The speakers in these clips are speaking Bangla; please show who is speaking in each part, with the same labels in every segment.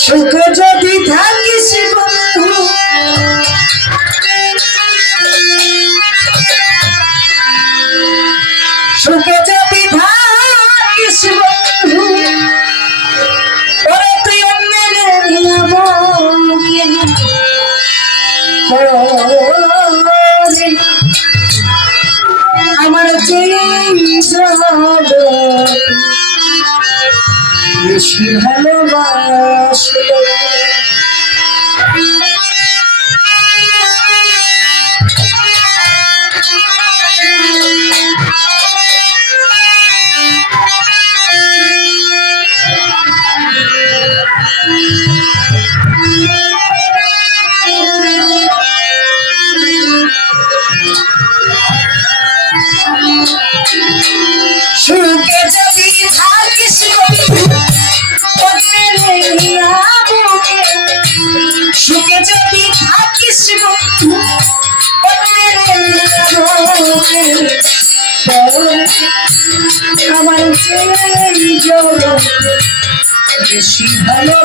Speaker 1: সুখ যদি থাকে বেশি ভালোবাসে।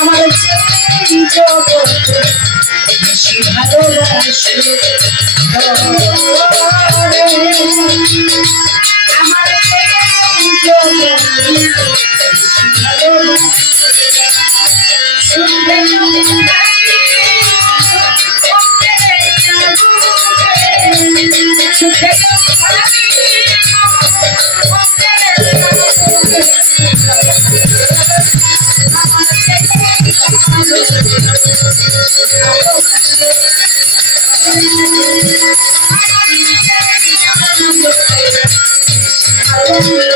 Speaker 1: আমার সেই জগৎ বেশি ভালোবাসে। Thank you.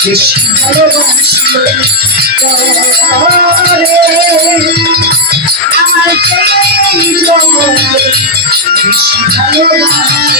Speaker 1: বেশি ভালোবাসলে আমার বেশি ভালোবাসলে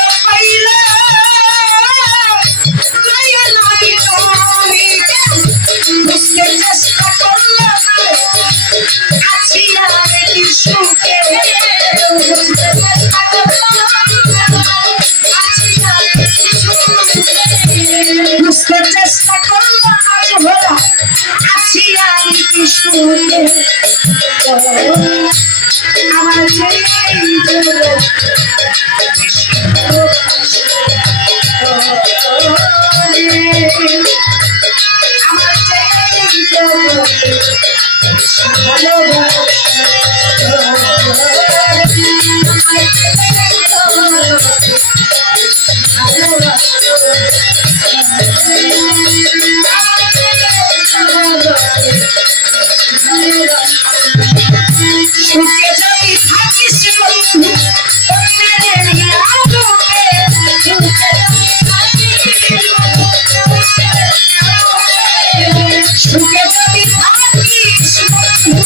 Speaker 1: আমার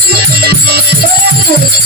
Speaker 1: Thank you.